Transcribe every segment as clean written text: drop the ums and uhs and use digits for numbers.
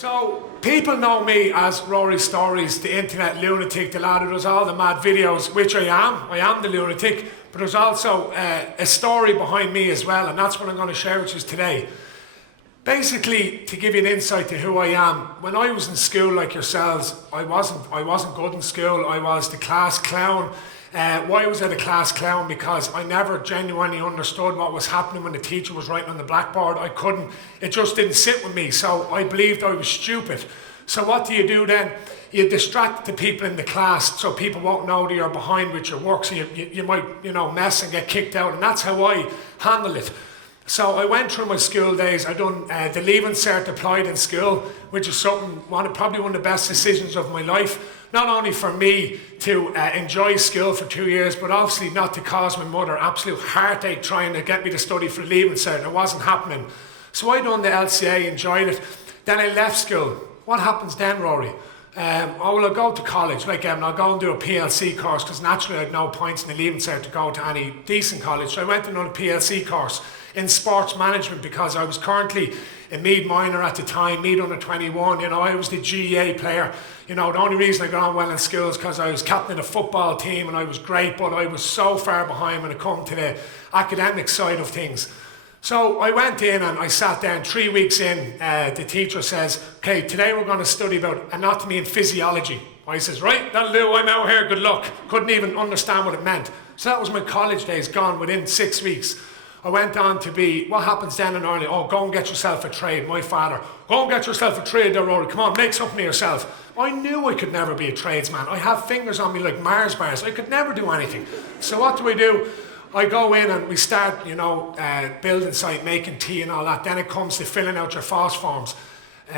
So, people know me as Rory Stories, the internet lunatic, the lad who does all the mad videos, which I am. I am the lunatic, but there's also a story behind me as well, and that's what I'm going to share with you today. Basically, to give you an insight to who I am, when I was in school like yourselves, I wasn't good in school. I was the class clown. Why was I the class clown? Because I never genuinely understood what was happening when the teacher was writing on the blackboard. It just didn't sit with me, so I believed I was stupid. So what do you do then? You distract the people in the class so people won't know that you're behind with your work, so you might mess and get kicked out, and that's how I handle it. So I went through my school days. I done the Leaving Cert applied in school, which is probably one of the best decisions of my life. Not only for me to enjoy school for 2 years, but obviously not to cause my mother absolute heartache trying to get me to study for the Leaving Cert. It wasn't happening. So I done the LCA, enjoyed it. Then I left school. What happens then, Rory? I'll go to college, I'll go and do a PLC course, because naturally I had no points in the Leaving Cert to go to any decent college. So I went and done a PLC course in sports management, because I was currently a Meath minor at the time, Meath under 21, I was the GEA player. The only reason I got on well in school is because I was captain of the football team and I was great, but I was so far behind when it come to the academic side of things. So I went in and I sat down. 3 weeks in, the teacher says, okay, today we're going to study about anatomy and physiology. I says, right, that'll do, I'm out here, good luck. Couldn't even understand what it meant. So that was my college days gone within 6 weeks. I went on to be, what happens then in Ireland? Oh, go and get yourself a trade. My father, go and get yourself a trade there, Rory. Come on, make something of yourself. I knew I could never be a tradesman. I have fingers on me like Mars bars. I could never do anything. So what do? I go in and we start, building site, making tea and all that. Then it comes to filling out your FOSS forms.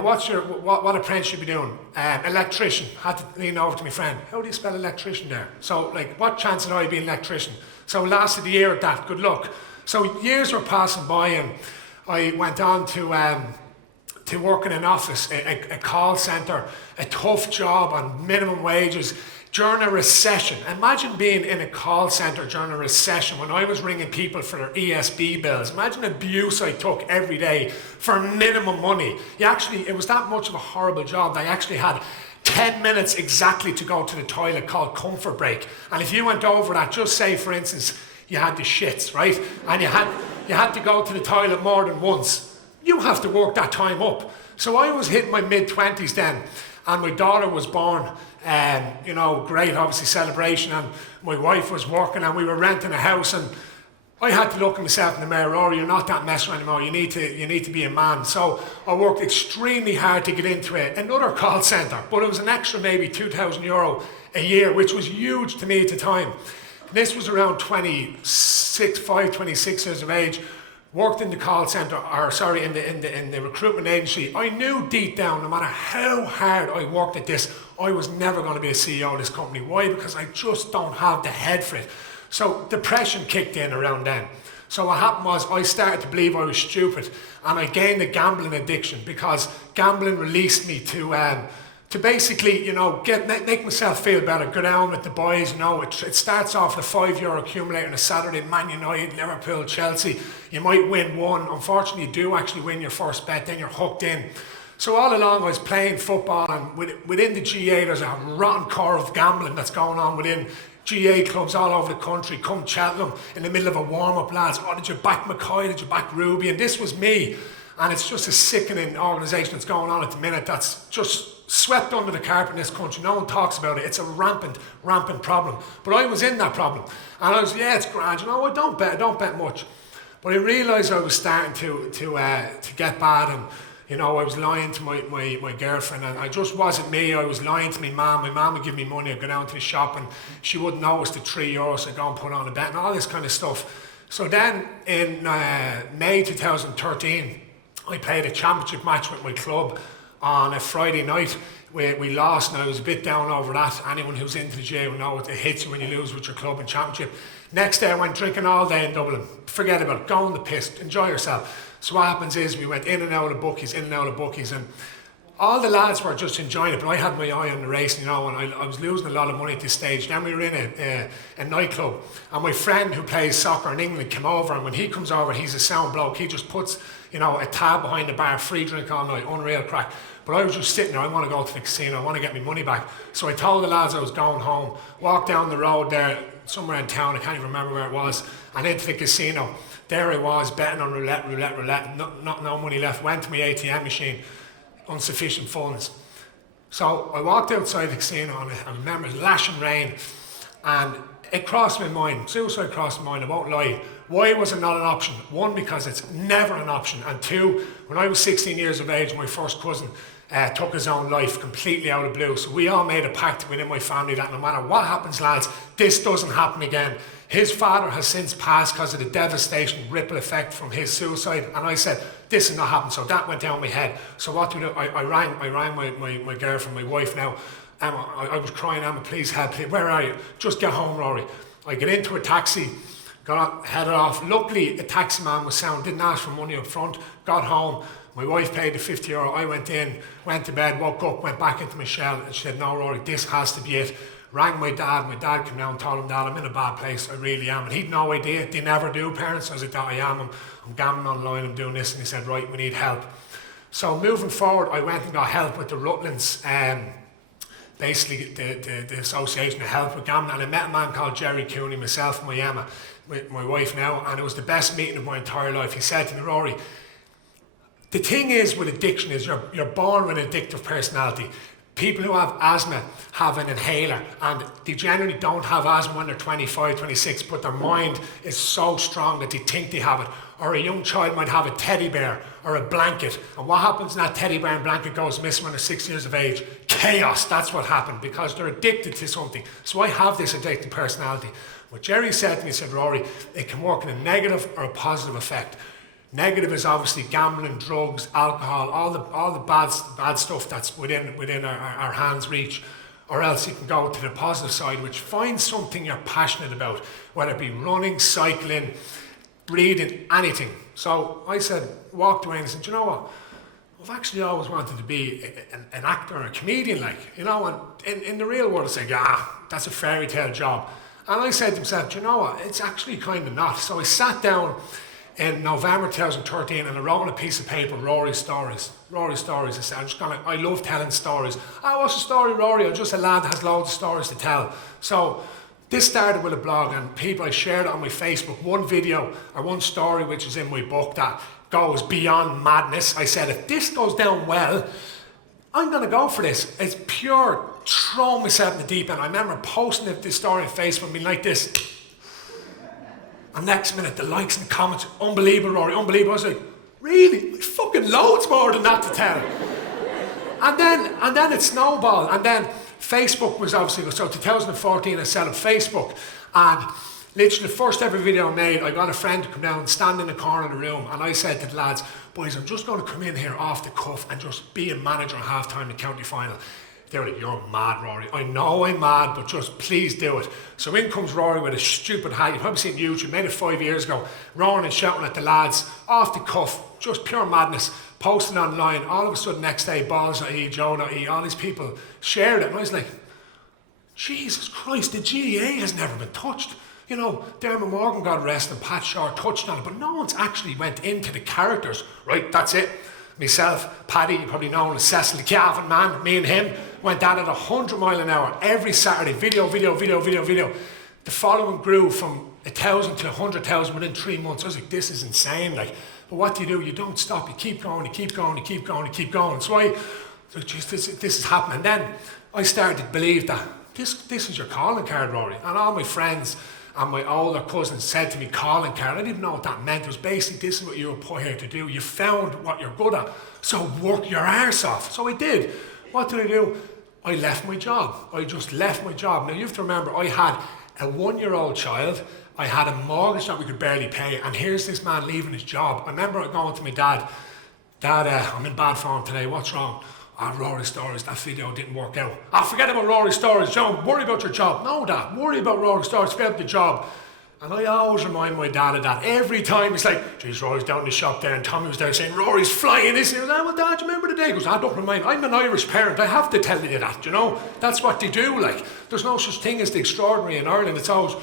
What apprenticeship you doing? Electrician. Had to lean over to my friend. How do you spell electrician there? So, what chance had I being an electrician? So lasted a year at that. Good luck. So years were passing by, and I went on to work in an office, a call centre, a tough job on minimum wages during a recession. Imagine being in a call centre during a recession when I was ringing people for their ESB bills. Imagine the abuse I took every day for minimum money. It was that much of a horrible job that I actually had 10 minutes exactly to go to the toilet, called comfort break. And if you went over that, just say for instance, you had the shits, right? And you had to go to the toilet more than once. You have to work that time up. So I was hitting my mid-20s then, and my daughter was born. Great, obviously, celebration, and my wife was working, and we were renting a house, and I had to look at myself in the mirror. Rory, you're not that messer anymore. You need to be a man. So I worked extremely hard to get into another call centre, but it was an extra maybe €2,000 a year, which was huge to me at the time. This was around 26 years of age. Worked in the call centre, in the recruitment agency. I knew deep down, no matter how hard I worked at this, I was never going to be a CEO of this company. Why? Because I just don't have the head for it. So depression kicked in around then. So what happened was I started to believe I was stupid, and I gained a gambling addiction, because gambling released me to basically, make myself feel better, go down with the boys, it starts off with a €5 accumulator on a Saturday, Man United, Liverpool, Chelsea. You might win one. Unfortunately, you do actually win your first bet, then you're hooked in. So all along I was playing football, and within the GA there's a rotten core of gambling that's going on within GA clubs all over the country. Come Cheltenham in the middle of a warm-up, lads. Oh, did you back McCoy? Did you back Ruby? And this was me. And it's just a sickening organisation that's going on at the minute that's just swept under the carpet in this country. No one talks about it. It's a rampant problem. But I was in that problem. And I was, it's grand. I don't bet much. But I realised I was starting to get bad, and I was lying to my girlfriend, and I just wasn't me. I was lying to my mum. My mum would give me money. I'd go down to the shop, and she wouldn't notice the €3, so I'd go and put on a bet and all this kind of stuff. So then in May 2013, I played a championship match with my club on a Friday night. We lost, and I was a bit down over that. Anyone who's into the GA will know what it hits you when you lose with your club in championship. Next day I went drinking all day in Dublin. Forget about it, go on the piss, enjoy yourself. So what happens is we went in and out of bookies, and all the lads were just enjoying it, but I had my eye on the race, you know, and I was losing a lot of money at this stage. Then we were in a nightclub, and my friend who plays soccer in England came over, and when he comes over, he's a sound bloke. He just puts, you know, a tab behind the bar, free drink all night, unreal crack. But I was just sitting there, I want to go to the casino, I want to get my money back. So I told the lads I was going home, walked down the road there, somewhere in town, I can't even remember where it was, and into the casino. There I was, betting on roulette, no money left. Went to my ATM machine, insufficient funds. So I walked outside the casino, and I remember lashing rain, and it crossed my mind, suicide crossed my mind, I won't lie. Why was it not an option? One, because it's never an option, and two, when I was 16 years of age, my first cousin took his own life completely out of the blue. So we all made a pact within my family that no matter what happens, lads, this doesn't happen again. His father has since passed because of the devastation ripple effect from his suicide, and I said, this is not happening. So that went down my head. So what do we do? I rang my girlfriend, my wife now. Emma, I was crying, Emma, please help, please. Where are you? Just get home, Rory. I get into a taxi, headed off. Luckily, the taxi man was sound, didn't ask for money up front, got home. My wife paid the €50. I went in, went to bed, woke up, went back into my shell, and she said, no, Rory, this has to be it. Rang my dad came down and told him, Dad, I'm in a bad place, I really am. And he'd no idea, they never do, parents. I was like, I am, I'm gambling online, I'm doing this. And he said, right, we need help. So moving forward, I went and got help with the Rutlands, basically the Association of Help with Gambling. And I met a man called Jerry Cooney, myself and my Emma, my wife now, and it was the best meeting of my entire life. He said to me, Rory, the thing is with addiction is you're born with an addictive personality. People who have asthma have an inhaler, and they generally don't have asthma when they're 25, 26, but their mind is so strong that they think they have it. Or a young child might have a teddy bear or a blanket, and what happens when that teddy bear and blanket goes missing when they're 6 years of age? Chaos, that's what happened, because they're addicted to something. So I have this addictive personality. What Jerry said to me, he said, Rory, it can work in a negative or a positive effect. Negative is obviously gambling, drugs, alcohol, all the bad stuff that's within our hands' reach. Or else you can go to the positive side, which find something you're passionate about, whether it be running, cycling, reading, anything. So I said, walked away and said, you know what? I've actually always wanted to be an actor or a comedian, like, you know, and in the real world I said, that's a fairy tale job. And I said to myself, you know what? It's actually kind of not. So I sat down in November 2013, and I wrote on a piece of paper, Rory Stories. Rory Stories. I said, I love telling stories. Oh, what's a story, Rory? I'm just a lad that has loads of stories to tell. So this started with a blog, and I shared it on my Facebook. One video or one story which is in my book that goes beyond madness. I said, if this goes down well, I'm going to go for this. It's pure throwing myself in the deep end. I remember posting this story on Facebook, being like this. And next minute, the likes and the comments, unbelievable, Rory, unbelievable. I was like, really? There's fucking loads more than that to tell. and then it snowballed. And then Facebook was obviously, so 2014 I set up Facebook. And literally the first ever video I made, I got a friend to come down and stand in the corner of the room. And I said to the lads, boys, I'm just going to come in here off the cuff and just be a manager at half-time in the county final. They were like, you're mad, Rory. I know I'm mad, but just please do it. So in comes Rory with a stupid hat. You've probably seen YouTube, made it 5 years ago, roaring and shouting at the lads, off the cuff, just pure madness, posting online. All of a sudden, next day, balls.e, joe.e, all these people shared it. And I was like, Jesus Christ, the GAA has never been touched. You know, Dermot Morgan got arrested and Pat Shaw touched on it, but no one's actually went into the characters. Right, that's it. Myself, Paddy, you probably know him as Cecil the Calvin man, me and him went at it 100 miles an hour every Saturday, video. The following grew from 1,000 to 100,000 within 3 months. I was like, this is insane, like. But what do? You don't stop, you keep going. So I was like, geez, this is happening. And then I started to believe that this is your calling card, Rory. And all my friends and my older cousins said to me, calling card. I didn't know what that meant. It was basically, this is what you were put here to do. You found what you're good at, so work your arse off. So I did. What did I do? I left my job. I just left my job. Now you have to remember, I had a 1-year-old child. I had a mortgage that we could barely pay. And here's this man leaving his job. I remember going to my dad, I'm in bad form today, what's wrong? Rory Stories, that video didn't work out. Forget about Rory Stories, Joe, worry about your job. No, Dad, worry about Rory Stories, forget about the job. And I always remind my dad of that. Every time he's like, geez, Rory's down in the shop there, and Tommy was there saying, Rory's flying this. And he was like, well, Dad, do you remember the day? He goes, don't remind. I'm an Irish parent. I have to tell you that, you know. That's what they do, like. There's no such thing as the extraordinary in Ireland. It's always,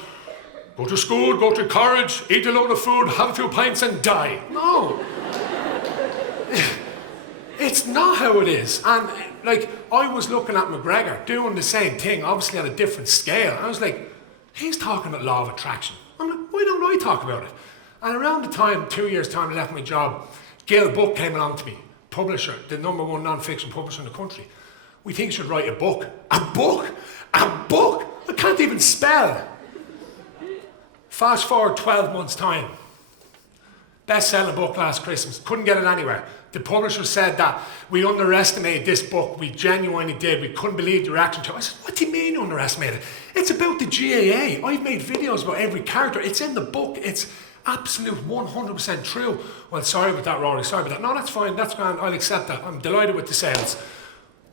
go to school, go to college, eat a load of food, have a few pints and die. No. It's not how it is. And, like, I was looking at McGregor doing the same thing, obviously on a different scale. And I was like, he's talking about law of attraction. I'm like, why don't I talk about it? And around the time, 2 years' time I left my job, Gail Buck came along to me, publisher, the #1 non-fiction publisher in the country. We think you should write a book. A book? A book? I can't even spell. Fast forward 12 months' time. Best-selling book last Christmas. Couldn't get it anywhere. The publisher said that we underestimated this book. We genuinely did. We couldn't believe the reaction to it. I said, what do you mean underestimated? It's about the GAA. I've made videos about every character. It's in the book. It's absolute 100% true. Well, sorry about that, Rory. Sorry about that. No, that's fine. That's grand. I'll accept that. I'm delighted with the sales.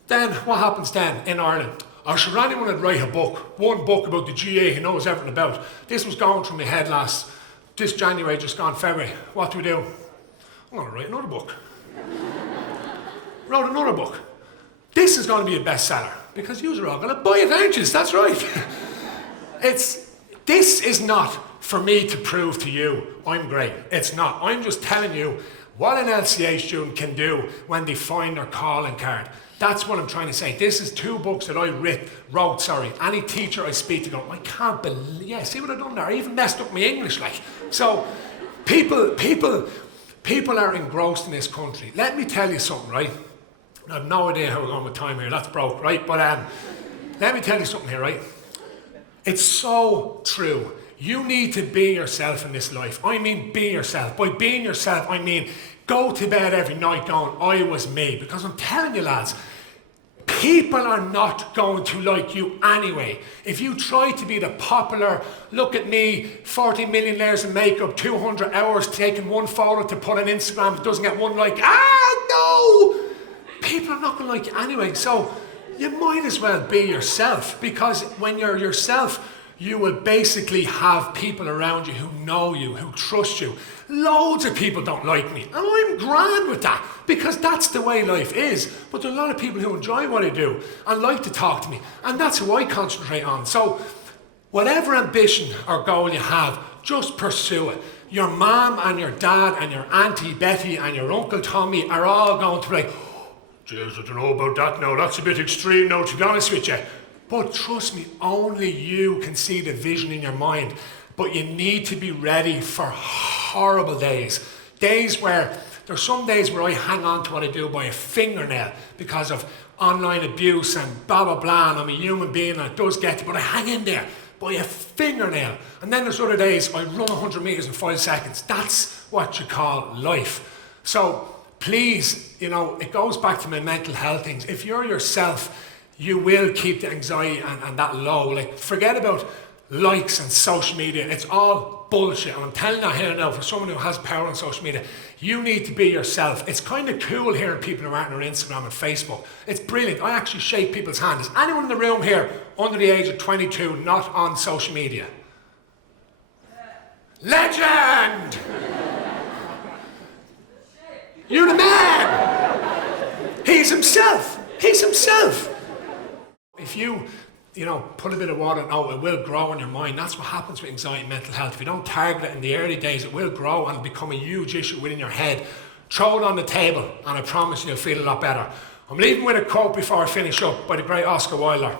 Then, what happens then in Ireland? Or should anyone would write a book, one book about the GAA he knows everything about? This was going through my head this January, just gone February. What do we do? I'm going to write another book. Wrote another book. This is going to be a bestseller because you're all going to buy it, aren't you? That's right. This is not for me to prove to you I'm great. It's not. I'm just telling you what an LCA student can do when they find their calling card. That's what I'm trying to say. This is 2 books that I wrote. Any teacher I speak to go, I can't believe, yeah, see what I've done there? I even messed up my English, like. So, people are engrossed in this country. Let me tell you something, right? I have no idea how we're going with time here. That's broke, right? But let me tell you something here, right? It's so true. You need to be yourself in this life. I mean, be yourself. By being yourself, I mean, go to bed every night going, I was me. Because I'm telling you, lads, people are not going to like you anyway. If you try to be the popular, look at me, 40 million layers of makeup, 200 hours taking one photo to put on Instagram, it doesn't get one like, no! People are not going to like you anyway. So you might as well be yourself, because when you're yourself, you will basically have people around you who know you, who trust you. Loads of people don't like me, and I'm grand with that, because that's the way life is. But there are a lot of people who enjoy what I do and like to talk to me, and that's who I concentrate on. So whatever ambition or goal you have, just pursue it. Your mom and your dad and your auntie Betty and your uncle Tommy are all going to be like, jeez, I don't know about that now, that's a bit extreme now, to be honest with you. But trust me, only you can see the vision in your mind. But you need to be ready for horrible days. Days where, there's some days where I hang on to what I do by a fingernail because of online abuse and blah, blah, blah, and I'm a human being and it does get to, but I hang in there by a fingernail. And then there's other days I run 100 meters in 5 seconds. That's what you call life. So please, it goes back to my mental health things. If you're yourself, you will keep the anxiety and that low. Like, forget about likes and social media. It's all bullshit. And I'm telling you here now, for someone who has power on social media, you need to be yourself. It's kind of cool hearing people who aren't on Instagram and Facebook. It's brilliant. I actually shake people's hands. Is anyone in the room here under the age of 22 not on social media? Legend! You're the man! He's himself. He's himself. If you put a bit of water, it will grow in your mind. That's what happens with anxiety and mental health. If you don't target it in the early days, it will grow and become a huge issue within your head. Throw it on the table, and I promise you'll feel a lot better. I'm leaving with a quote before I finish up by the great Oscar Wilde.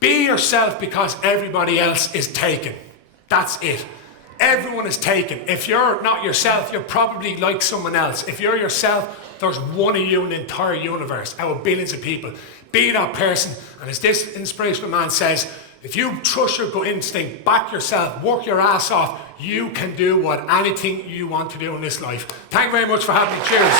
Be yourself because everybody else is taken. That's it. Everyone is taken. If you're not yourself, you're probably like someone else. If you're yourself, there's one of you in the entire universe, out of billions of people. Be that person. And as this inspirational man says, if you trust your gut instinct, back yourself, work your ass off, you can do anything you want to do in this life. Thank you very much for having me. Cheers.